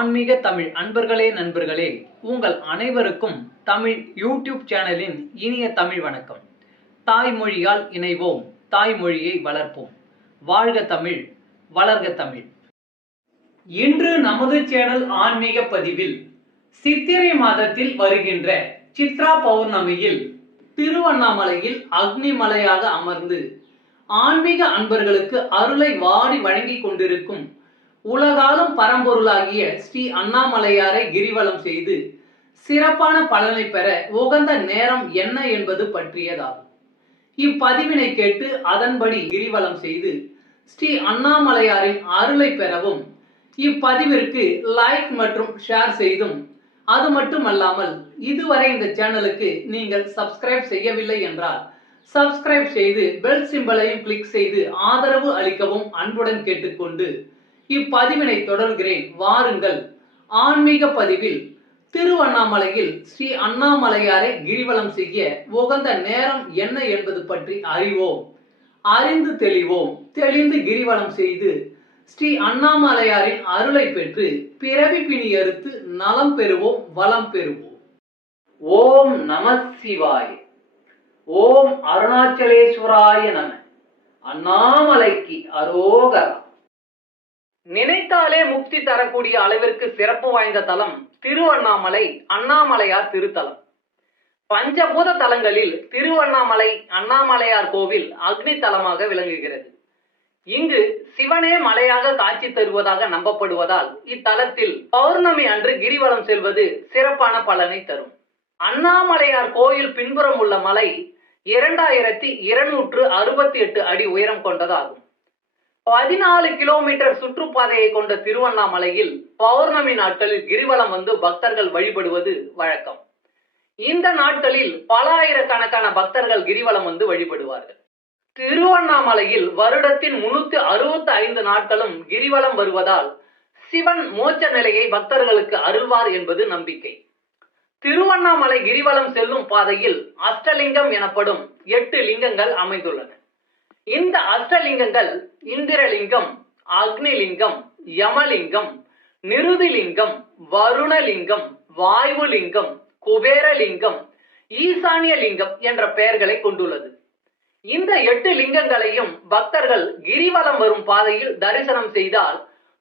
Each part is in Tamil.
ஆன்மீக தமிழ் அன்பர்களே நண்பர்களே உங்கள் அனைவருக்கும் தமிழ் யூடியூப் சேனலின் இனிய தமிழ் வணக்கம். தாய்மொழியால் இணைவோம் தாய்மொழியை வளர்ப்போம். வாழ்க தமிழ் வளர்க தமிழ். இன்று நமது சேனல் ஆன்மீக பதிவில் சித்திரை மாதத்தில் வருகின்ற சித்ரா பௌர்ணமியில் திருவண்ணாமலையில் அக்னிமலையாக அமர்ந்து ஆன்மீக அன்பர்களுக்கு அருளை வாரி வழங்கிக் கொண்டிருக்கும் உலகாலும் பரம்பொருளாகிய ஸ்ரீ அண்ணாமலையாரை கிரிவலம் செய்து சிறப்பான பலனை பெற உகந்த நேரம் என்ன என்பது பற்றியதாகும். இப்பதிவினை கேட்டு அதன்படி கிரிவலம் செய்து ஸ்ரீ அண்ணாமலையாரின் அருளை பெறவும் இப்பதிவிற்கு லைக் மற்றும் ஷேர் செய்தும் அது மட்டுமல்லாமல் இதுவரை இந்த சேனலுக்கு நீங்கள் சப்ஸ்கிரைப் செய்யவில்லை என்றால் சப்ஸ்கிரைப் செய்து பெல் சிம்பலையும் கிளிக் செய்து ஆதரவு அளிக்கவும் அன்புடன் கேட்டுக்கொண்டு இப்பதிவினை தொடர்கிறேன். வாருங்கள். ஆன்மீக பதிவில் திருவண்ணாமலையில் ஸ்ரீ அண்ணாமலையாரை கிரிவலம் செய்ய உகந்த நேரம் என்ன என்பது பற்றி அறிவோம். அறிந்து தெளிவோம். தெளிந்து கிரிவலம் செய்து ஸ்ரீ அண்ணாமலையாரின் அருளை பெற்று பிறவி பிணி அறுத்து நலம் பெறுவோம் வளம் பெறுவோம். ஓம் நம சிவாய். ஓம் அருணாச்சலேஸ்வராய நம. அண்ணாமலைக்கு அரோகரா. நினைத்தாலே முக்தி தரக்கூடிய அளவிற்கு சிறப்பு வாய்ந்த தலம் திருவண்ணாமலை அண்ணாமலையார் திருத்தலம். பஞ்சபூத தலங்களில் திருவண்ணாமலை அண்ணாமலையார் கோவில் அக்னி தலமாக விளங்குகிறது. இங்கு சிவனே மலையாக காட்சி தருவதாக நம்பப்படுவதால் இத்தலத்தில் பௌர்ணமி அன்று கிரிவலம் செல்வது சிறப்பான பலனை தரும். அண்ணாமலையார் கோயில் பின்புறம் உள்ள மலை இரண்டாயிரத்தி இருநூற்று அறுபத்தி எட்டு அடி உயரம் கொண்டதாகும். பதினாலு கிலோமீட்டர் சுற்றுப்பாதையை கொண்ட திருவண்ணாமலையில் பௌர்ணமி நாட்களில் கிரிவலம் வந்து பக்தர்கள் வழிபடுவது வழக்கம். இந்த நாட்களில் பல ஆயிரக்கணக்கான பக்தர்கள் கிரிவலம் வந்து வழிபடுவார்கள். திருவண்ணாமலையில் வருடத்தின் முன்னூத்தி அறுபத்தி ஐந்து நாட்களும் கிரிவலம் வருவதால் சிவன் மோட்ச நிலையை பக்தர்களுக்கு அருள்வார் என்பது நம்பிக்கை. திருவண்ணாமலை கிரிவலம் செல்லும் பாதையில் அஷ்டலிங்கம் எனப்படும் எட்டு லிங்கங்கள் அமைந்துள்ளன. இந்த அஷ்டலிங்கங்கள் இந்திரலிங்கம் அக்னிலிங்கம் யமலிங்கம் நிருதிலிங்கம் வருணலிங்கம் வாயுலிங்கம் குபேரலிங்கம் ஈசானிய லிங்கம் என்ற பெயர்களை கொண்டுள்ளது. இந்த எட்டு லிங்கங்களையும் பக்தர்கள் கிரிவலம் வரும் பாதையில் தரிசனம் செய்தால்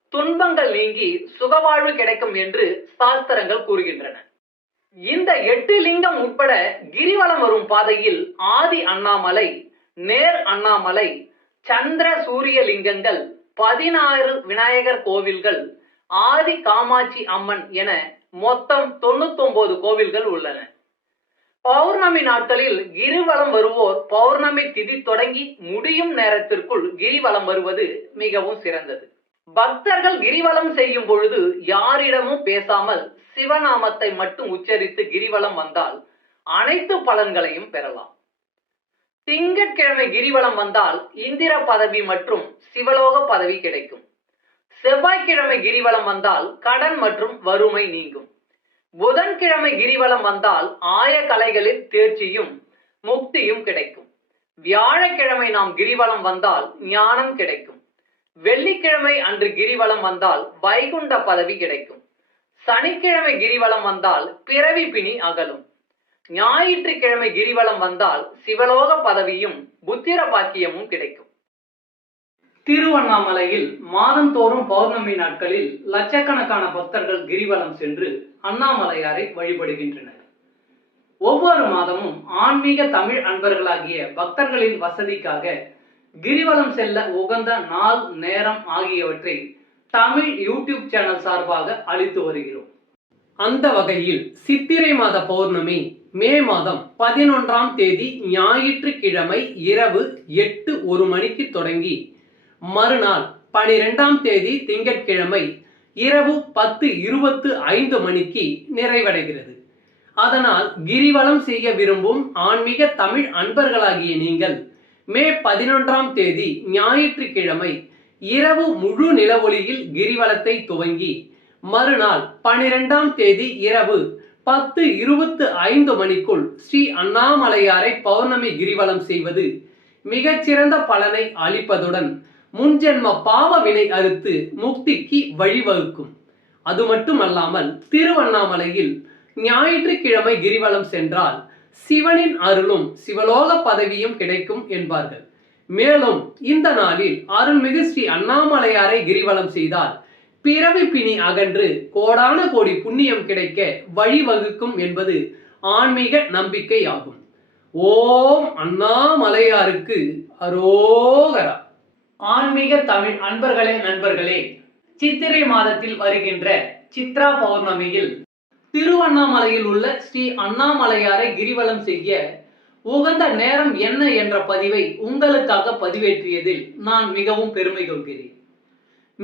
துன்பங்கள் நீங்கி சுகவாழ்வு கிடைக்கும் என்று சாஸ்திரங்கள் கூறுகின்றன. இந்த எட்டு லிங்கம் உட்பட கிரிவலம் வரும் பாதையில் ஆதி அண்ணாமலை நேர் அண்ணாமலை சந்திர சூரிய லிங்கங்கள் பதினாறு விநாயகர் கோவில்கள் ஆதி காமாட்சி அம்மன் என மொத்தம் தொண்ணூத்தி கோவில்கள் உள்ளன. பௌர்ணமி நாட்களில் கிரிவலம் வருவோர் பௌர்ணமி திதி தொடங்கி முடியும் நேரத்திற்குள் கிரிவலம் வருவது மிகவும் சிறந்தது. பக்தர்கள் கிரிவலம் செய்யும் பொழுது யாரிடமும் பேசாமல் சிவநாமத்தை மட்டும் உச்சரித்து கிரிவலம் வந்தால் அனைத்து பலன்களையும் பெறலாம். திங்கட்கிழமை கிரிவலம் வந்தால் இந்திர பதவி மற்றும் சிவலோக பதவி கிடைக்கும். செவ்வாய்க்கிழமை கிரிவலம் வந்தால் கடன் மற்றும் வறுமை நீங்கும். புதன்கிழமை கிரிவலம் வந்தால் ஆய கலைகளில் தேர்ச்சியும் முக்தியும் கிடைக்கும். வியாழக்கிழமை நாம் கிரிவலம் வந்தால் ஞானம் கிடைக்கும். வெள்ளிக்கிழமை அன்று கிரிவலம் வந்தால் வைகுண்ட பதவி கிடைக்கும். சனிக்கிழமை கிரிவலம் வந்தால் பிறவி பிணி அகலும். ஞாயிற்றுக்கிழமை கிரிவலம் வந்தால் சிவலோக பதவியும் புத்திர பாக்கியமும் கிடைக்கும். திருவண்ணாமலையில் மாதந்தோறும் பௌர்ணமி நாட்களில் லட்சக்கணக்கான பக்தர்கள் கிரிவலம் சென்று அண்ணாமலையாரை வழிபடுகின்றனர். ஒவ்வொரு மாதமும் ஆன்மீக தமிழ் அன்பர்களாகிய பக்தர்களின் வசதிக்காக கிரிவலம் செல்ல உகந்த நாள் நேரம் ஆகியவற்றை தமிழ் யூடியூப் சேனல் சார்பாக அளித்து வருகிறோம். அந்த வகையில் சித்திரை மாத பௌர்ணமி மே மாதம் பதினொன்றாம் தேதி ஞாயிற்றுக்கிழமை இரவு எட்டு ஒரு மணிக்கு தொடங்கி மறுநாள் பனிரெண்டாம் தேதி திங்கட்கிழமை இரவு பத்து இருபத்து ஐந்து மணிக்கு நிறைவடைகிறது. அதனால் கிரிவலம் செய்ய விரும்பும் ஆன்மீக தமிழ் அன்பர்களாகிய நீங்கள் மே பதினொன்றாம் தேதி ஞாயிற்றுக்கிழமை இரவு முழு நிலவொளியில் கிரிவலத்தை துவங்கி மறுநாள் பனிரெண்டாம் தேதி இரவு பத்து இருபத்து ஐந்து மணிக்குள் ஸ்ரீ அண்ணாமலையாரை பௌர்ணமி கிரிவலம் செய்வது மிகச்சிறந்த பலனை அளிப்பதுடன் முன்ஜென்ம பாவ வினை அறுத்து முக்திக்கு வழிவகுக்கும். அது மட்டுமல்லாமல் திருவண்ணாமலையில் ஞாயிற்றுக்கிழமை கிரிவலம் சென்றால் சிவனின் அருளும் சிவலோக பதவியும் கிடைக்கும் என்பார்கள். மேலும் இந்த நாளில் அருள்மிகு ஸ்ரீ அண்ணாமலையாரை கிரிவலம் செய்தால் பிறவி பிணி அகன்று கோடான கோடி புண்ணியம் கிடைக்க வழிவகுக்கும் என்பது ஆன்மீக நம்பிக்கையாகும். ஓம் அண்ணாமலையாருக்கு அரோகரா. ஆன்மீக தமிழ் அன்பர்களே நண்பர்களே சித்திரை மாதத்தில் வருகின்ற சித்ரா பௌர்ணமியில் திருவண்ணாமலையில் உள்ள ஸ்ரீ அண்ணாமலையாரை கிரிவலம் செய்ய உகந்த நேரம் என்ன என்ற பதிவை உங்களுக்காக பதிவேற்றியதில் நான் மிகவும் பெருமை கொள்கிறேன்.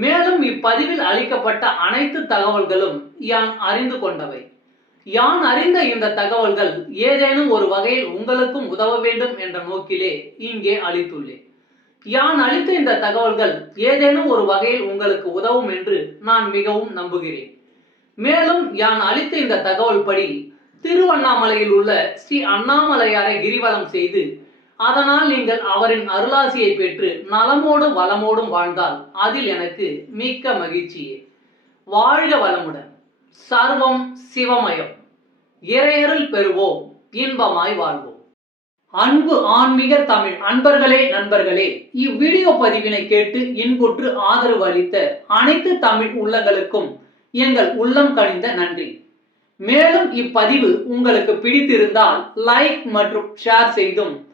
மேலும் இப்பதிவில் அளிக்கப்பட்ட அனைத்து தகவல்களும் யான் அறிந்து கொண்டவை. யான் அறிந்த இந்த தகவல்கள் ஏதேனும் ஒரு வகையில் உங்களுக்கும் உதவ வேண்டும் என்ற நோக்கிலே இங்கே அளித்துள்ளேன். யான் அளித்த இந்த தகவல்கள் ஏதேனும் ஒரு வகையில் உங்களுக்கு உதவும் என்று நான் மிகவும் நம்புகிறேன். மேலும் யான் அளித்த இந்த தகவல் படி திருவண்ணாமலையில் உள்ள ஸ்ரீ அண்ணாமலையாரை கிரிவலம் செய்து அதனால் நீங்கள் அவரின் அருளாசியை பெற்று நலமோடும் வளமோடும் வாழ்ந்தால் அதில் எனக்கு மிக்க மகிழ்ச்சியே. வாழ்க வளமுடன். சர்வம் சிவமயம். இறையருள் பெறுவோம். இன்பமாய் வாழ்வோம். அன்பு ஆன்மீக தமிழ் அன்பர்களே நண்பர்களே இவ்வீடியோ பதிவினை கேட்டு இன்புற்று ஆதரவு அளித்த அனைத்து தமிழ் உள்ளங்களுக்கும் எங்கள் உள்ளம் கணிந்த நன்றி. மேலும் இப்பதிவு உங்களுக்கு பிடித்திருந்தால் லைக் மற்றும் ஷேர் செய்தும்